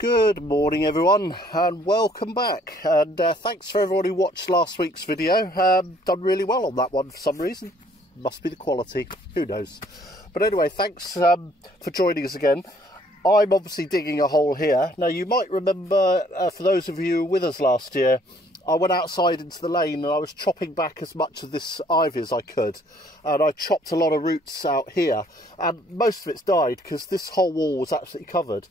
Good morning everyone and welcome back, and thanks for everyone who watched last week's video. Done really well on that one for some reason. Must be the quality, who knows. But anyway, thanks for joining us again. I'm obviously digging a hole here. Now you might remember, for those of you with us last year, I went outside into the lane and I was chopping back as much of this ivy as I could, and I chopped a lot of roots out here, and most of it's died because this whole wall was absolutely covered.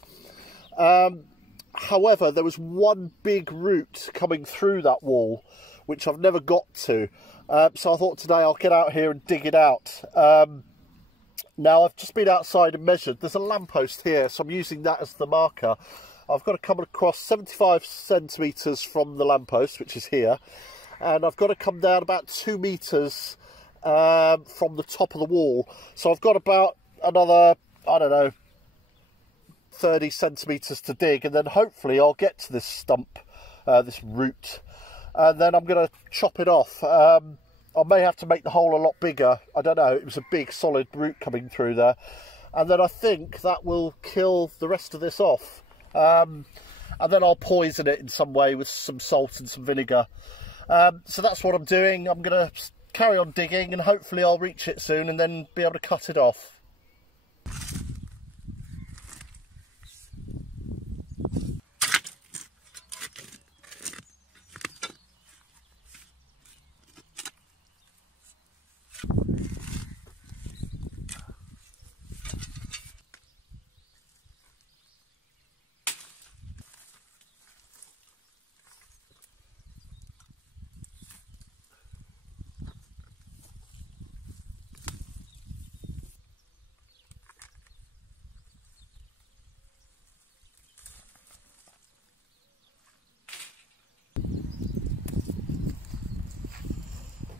However, there was one big root coming through that wall which I've never got to, so I thought today I'll get out here and dig it out. Now I've just been outside and measured. There's a lamppost here, so I'm using that as the marker. I've got to come across 75 centimetres from the lamppost, which is here, and I've got to come down about 2 metres from the top of the wall. So I've got about another, I don't know, 30 centimetres to dig, and then hopefully I'll get to this stump, this root, and then I'm going to chop it off. I may have to make the hole a lot bigger. I don't know, it was a big solid root coming through there, and then I think that will kill the rest of this off. And then I'll poison it in some way with some salt and some vinegar. So that's what I'm doing. I'm going to carry on digging and hopefully I'll reach it soon and then be able to cut it off.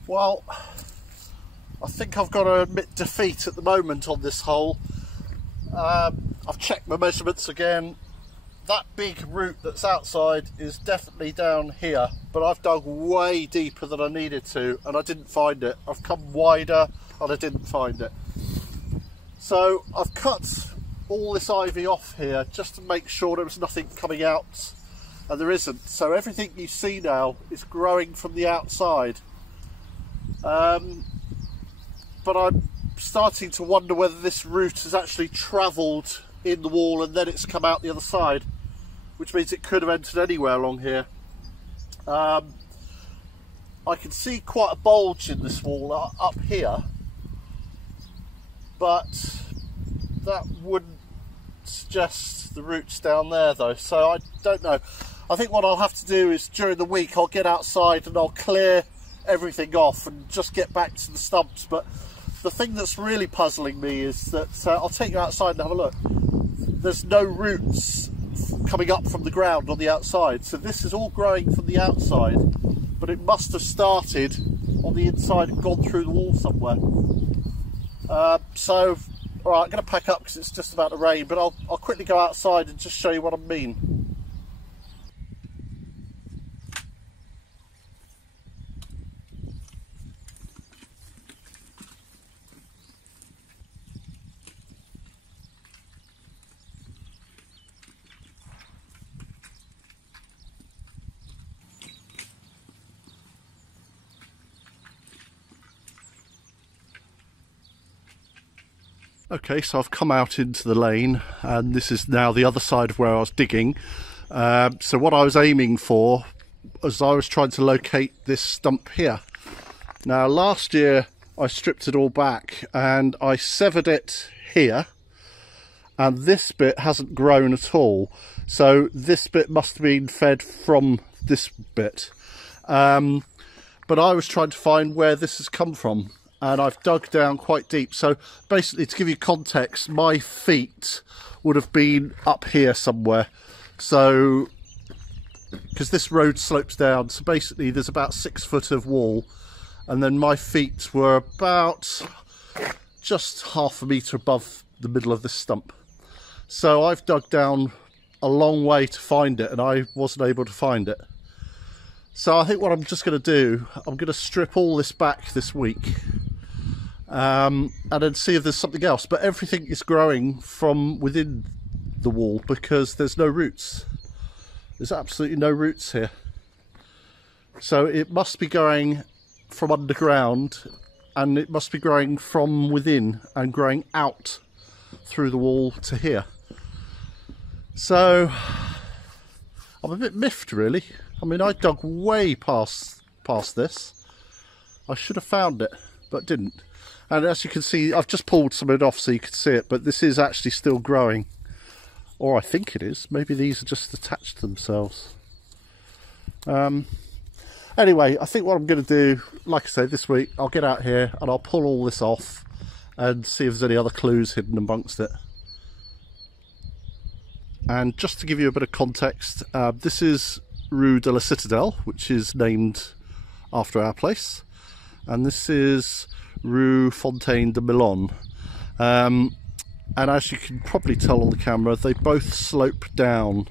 Well, I think I've got to admit defeat at the moment on this hole. I've checked my measurements again. That big root that's outside is definitely down here, but I've dug way deeper than I needed to and I didn't find it. I've come wider and I didn't find it. So I've cut all this ivy off here just to make sure there was nothing coming out, and there isn't. So everything you see now is growing from the outside. But I'm starting to wonder whether this root has actually travelled in the wall and then it's come out the other side, which means it could have entered anywhere along here. I can see quite a bulge in this wall up here, but that wouldn't suggest the roots down there though, so I don't know. I think what I'll have to do is during the week I'll get outside and I'll clear everything off and just get back to the stumps. But the thing that's really puzzling me is that I'll take you outside and have a look. There's no roots coming up from the ground on the outside, so this is all growing from the outside, but it must have started on the inside and gone through the wall somewhere. So alright, I'm going to pack up because it's just about to rain, but I'll quickly go outside and just show you what I mean. Okay, so I've come out into the lane and this is now the other side of where I was digging. So what I was aiming for was I was trying to locate this stump here. Now last year I stripped it all back and I severed it here, and this bit hasn't grown at all. So this bit must have been fed from this bit. But I was trying to find where this has come from, and I've dug down quite deep. So basically, to give you context, my feet would have been up here somewhere. So, because this road slopes down, so basically there's about 6 foot of wall, and then my feet were about just half a metre above the middle of this stump. So I've dug down a long way to find it, and I wasn't able to find it. So I think what I'm just going to do, I'm going to strip all this back this week. And then see if there's something else. But everything is growing from within the wall because there's no roots. There's absolutely no roots here. So it must be going from underground, and it must be growing from within and growing out through the wall to here. So I'm a bit miffed, really. I mean, I dug way past this. I should have found it, but didn't. And as you can see, I've just pulled some of it off so you can see it, but this is actually still growing. Or I think it is. Maybe these are just attached to themselves. Anyway, I think what I'm going to do, like I say, this week, I'll get out here and I'll pull all this off and see if there's any other clues hidden amongst it. And just to give you a bit of context, this is Rue de La Citadelle, which is named after our place. And this is Rue Fontaine de Milon. And as you can probably tell on the camera, they both slope down,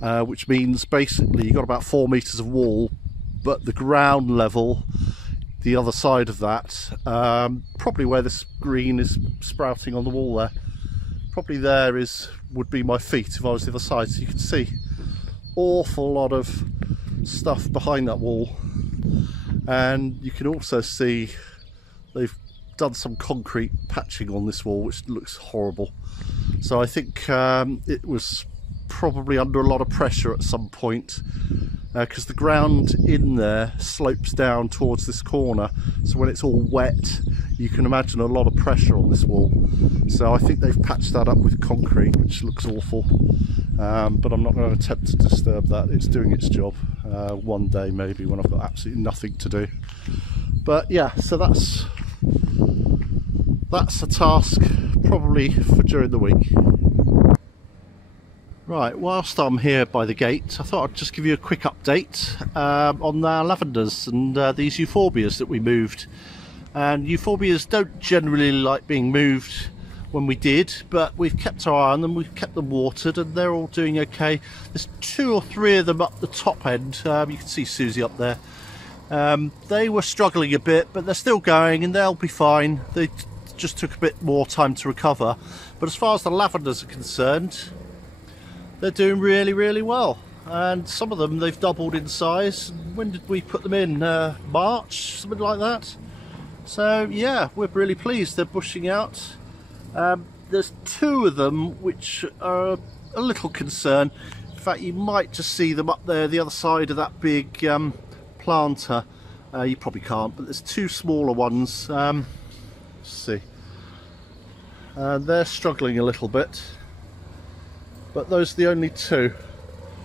which means basically you've got about 4 meters of wall, but the ground level, the other side of that, probably where this green is sprouting on the wall there, probably there would be my feet if I was the other side. So you can see awful lot of stuff behind that wall, and you can also see they've done some concrete patching on this wall which looks horrible. So I think it was probably under a lot of pressure at some point, because the ground in there slopes down towards this corner, so when it's all wet you can imagine a lot of pressure on this wall. So I think they've patched that up with concrete, which looks awful, but I'm not going to attempt to disturb that. It's doing its job. One day maybe, when I've got absolutely nothing to do. But yeah, so that's a task probably for during the week. Right, whilst I'm here by the gate, I thought I'd just give you a quick update on our lavenders and these euphorbias that we moved. And euphorbias don't generally like being moved when we did, but we've kept our eye on them, we've kept them watered, and they're all doing okay. There's 2 or 3 of them up the top end. You can see Susie up there. They were struggling a bit, but they're still going and they'll be fine. They just took a bit more time to recover. But as far as the lavenders are concerned, they're doing really, really well. And some of them, they've doubled in size. When did we put them in? March, something like that. So yeah, we're really pleased. They're bushing out. There's 2 of them which are a little concern. In fact, you might just see them up there, the other side of that big planter. You probably can't, but there's 2 smaller ones. Let's see. They're struggling a little bit, but those are the only 2.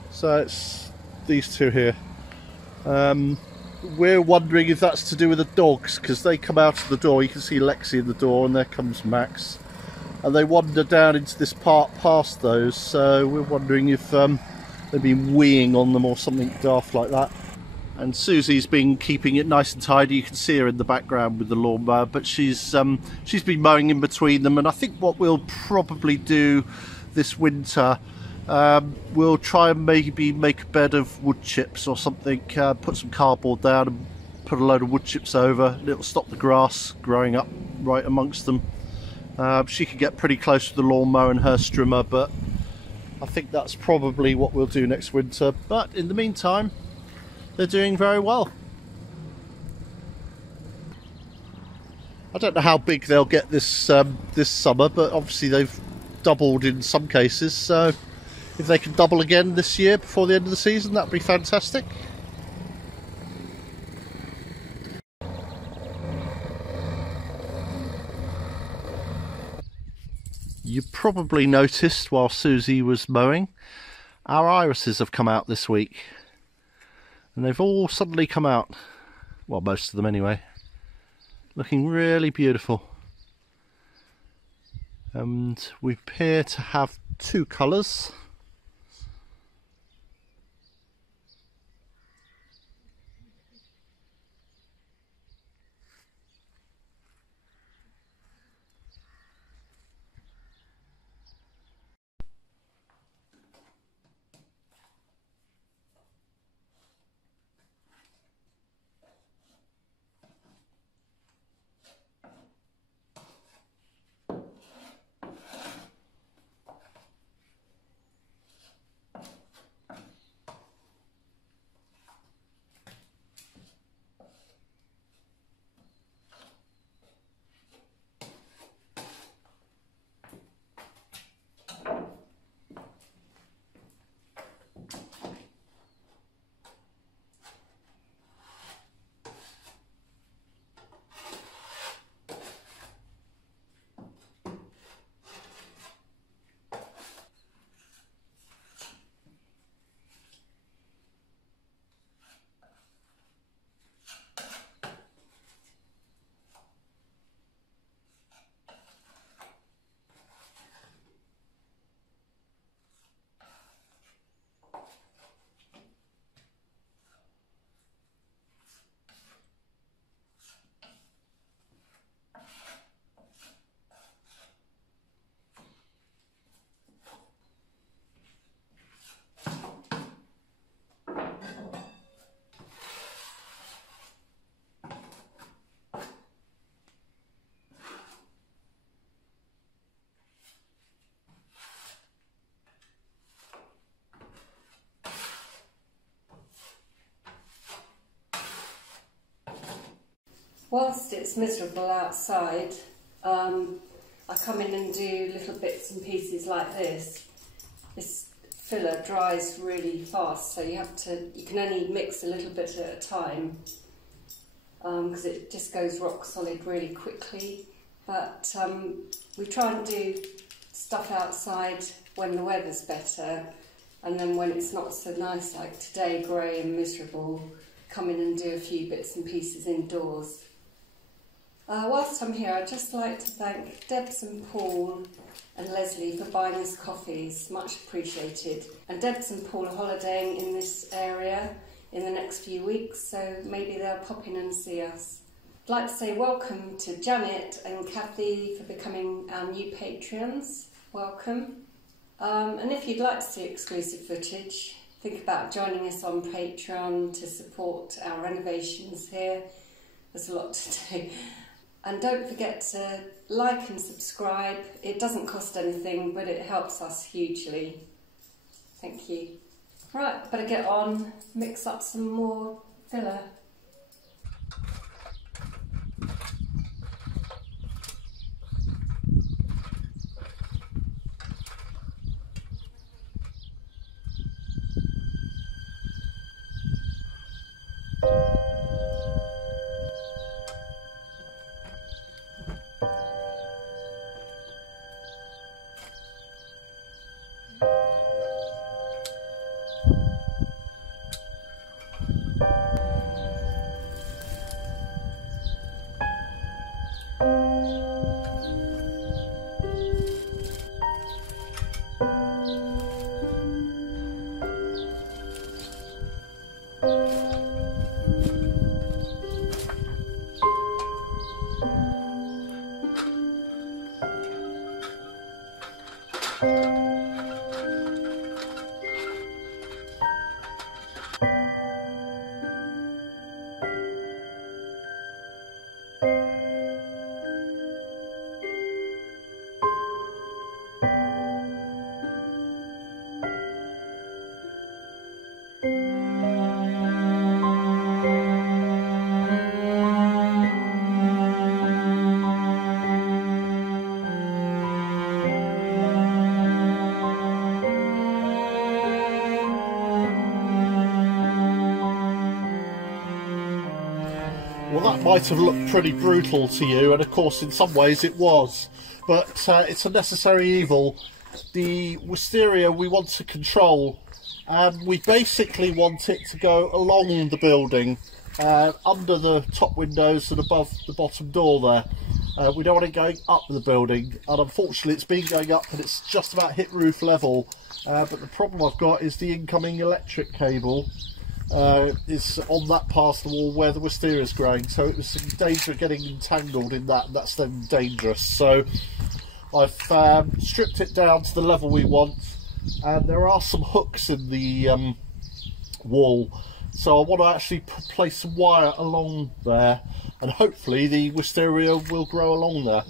So it's these 2 here. We're wondering if that's to do with the dogs, because they come out of the door. You can see Lexi in the door, and there comes Max, and they wander down into this part past those. So we're wondering if they've been weeing on them or something daft like that. And Susie's been keeping it nice and tidy. You can see her in the background with the lawnmower, but she's been mowing in between them. And I think what we'll probably do this winter, we'll try and maybe make a bed of wood chips or something, put some cardboard down and put a load of wood chips over. It'll stop the grass growing up right amongst them. She can get pretty close to the lawnmower and her strimmer, but I think that's probably what we'll do next winter. But in the meantime, they're doing very well. I don't know how big they'll get this this summer, but obviously they've doubled in some cases, so if they can double again this year before the end of the season, that'd be fantastic. You probably noticed while Susie was mowing, our irises have come out this week. And they've all suddenly come out, well, most of them anyway, looking really beautiful. And we appear to have 2 colours. Whilst it's miserable outside, I come in and do little bits and pieces like this. This filler dries really fast, so you can only mix a little bit at a time because it just goes rock solid really quickly. But we try and do stuff outside when the weather's better, and then when it's not so nice like today, grey and miserable, come in and do a few bits and pieces indoors. Whilst I'm here, I'd just like to thank Debs and Paul and Leslie for buying us coffees, much appreciated. And Debs and Paul are holidaying in this area in the next few weeks, so maybe they'll pop in and see us. I'd like to say welcome to Janet and Kathy for becoming our new Patreons. Welcome. And if you'd like to see exclusive footage, think about joining us on Patreon to support our renovations here. There's a lot to do. And don't forget to like and subscribe. It doesn't cost anything, but it helps us hugely. Thank you. Right, better get on, mix up some more filler. Well, that might have looked pretty brutal to you, and of course in some ways it was, but it's a necessary evil. The wisteria we want to control, and we basically want it to go along the building, under the top windows and above the bottom door there. We don't want it going up the building, and unfortunately it's been going up and it's just about hit roof level, but the problem I've got is the incoming electric cable is on that part of the wall where the wisteria is growing, so it was in danger of getting entangled in that, and that's then dangerous. So I've stripped it down to the level we want, and there are some hooks in the wall, so I want to actually place some wire along there, and hopefully the wisteria will grow along there.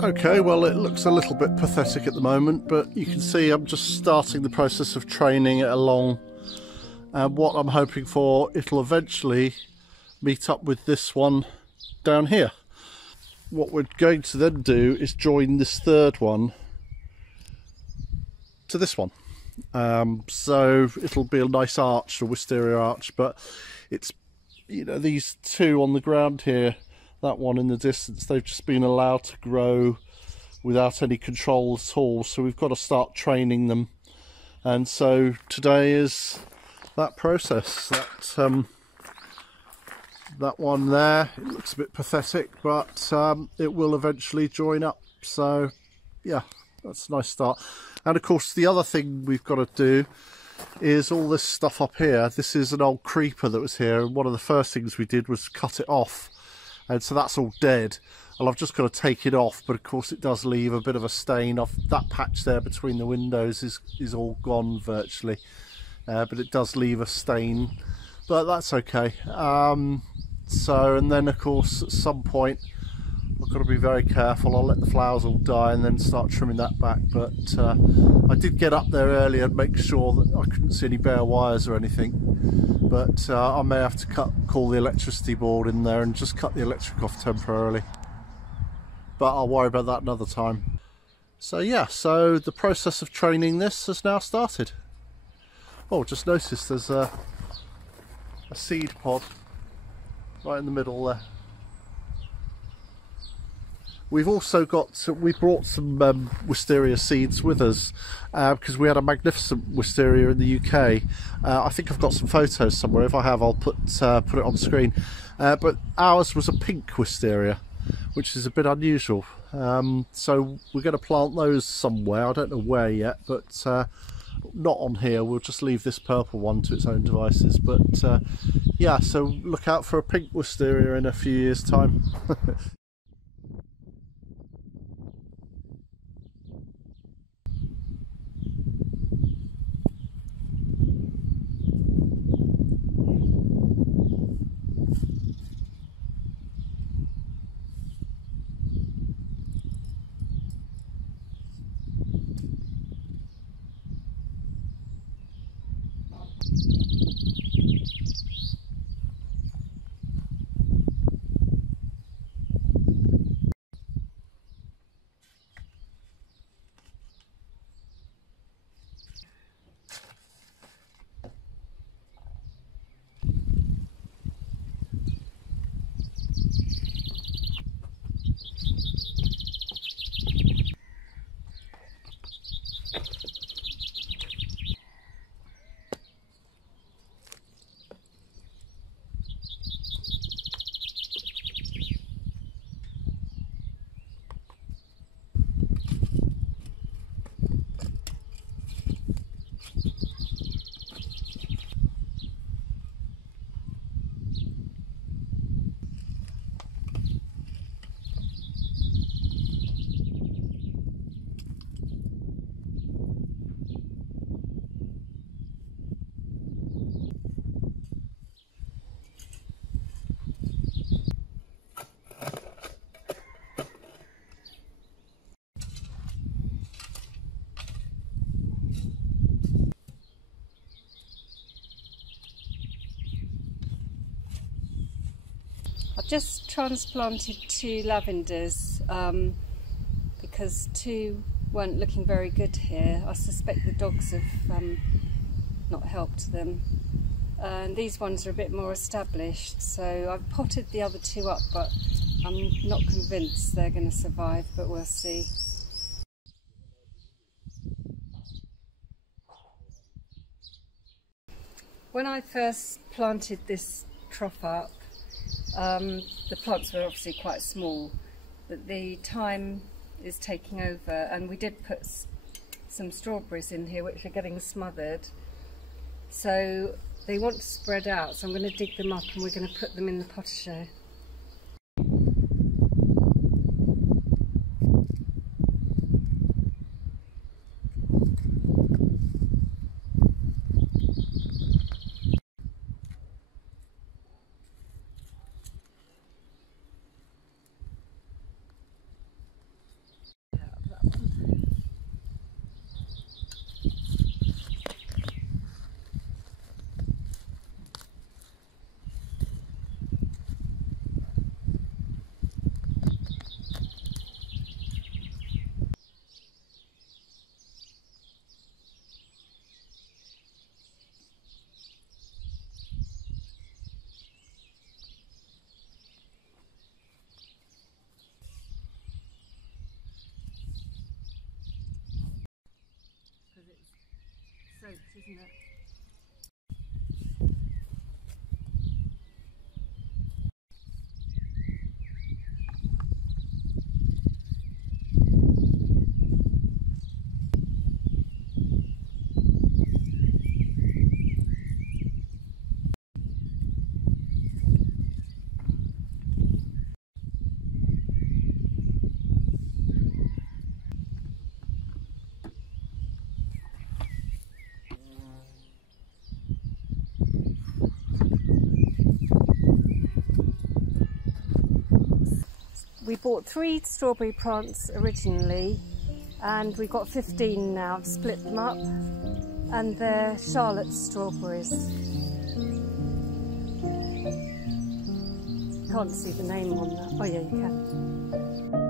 Okay, well it looks a little bit pathetic at the moment, but you can see I'm just starting the process of training it along, and what I'm hoping for, it'll eventually meet up with this one down here. What we're going to then do is join this third one to this one, so it'll be a nice arch, a wisteria arch, but it's, you know, these two on the ground here, that one in the distance, they've just been allowed to grow without any control at all, so we've got to start training them. And so today is that process. That one there, it looks a bit pathetic, but it will eventually join up. So yeah, that's a nice start. And of course the other thing we've got to do is all this stuff up here. This is an old creeper that was here, and one of the first things we did was cut it off, and so that's all dead. Well, I've just got to take it off, but of course it does leave a bit of a stain off. That patch there between the windows is all gone virtually, but it does leave a stain, but that's okay. So, and then of course at some point I've got to be very careful. I'll let the flowers all die and then start trimming that back. But I did get up there earlier and make sure that I couldn't see any bare wires or anything. But I may have to call the electricity board in there and just cut the electric off temporarily. But I'll worry about that another time. So yeah, so the process of training this has now started. Oh, just noticed there's a seed pod right in the middle there. We've also got, we brought some wisteria seeds with us because we had a magnificent wisteria in the UK. I think I've got some photos somewhere. If I have, I'll put it on screen. But ours was a pink wisteria, which is a bit unusual. So we're going to plant those somewhere. I don't know where yet, but not on here. We'll just leave this purple one to its own devices. But yeah, so look out for a pink wisteria in a few years' time. I've just transplanted 2 lavenders because 2 weren't looking very good here. I suspect the dogs have not helped them. And these ones are a bit more established, so I've potted the other 2 up, but I'm not convinced they're going to survive, but we'll see. When I first planted this trough up, the plants were obviously quite small, but the thyme is taking over, and we did put some strawberries in here which are getting smothered, so they want to spread out, so I'm going to dig them up and we're going to put them in the potager. soaked, isn't it? We bought 3 strawberry plants originally, and we've got 15 now. I've split them up, and they're Charlotte strawberries. Can't see the name on that. Oh yeah, you can.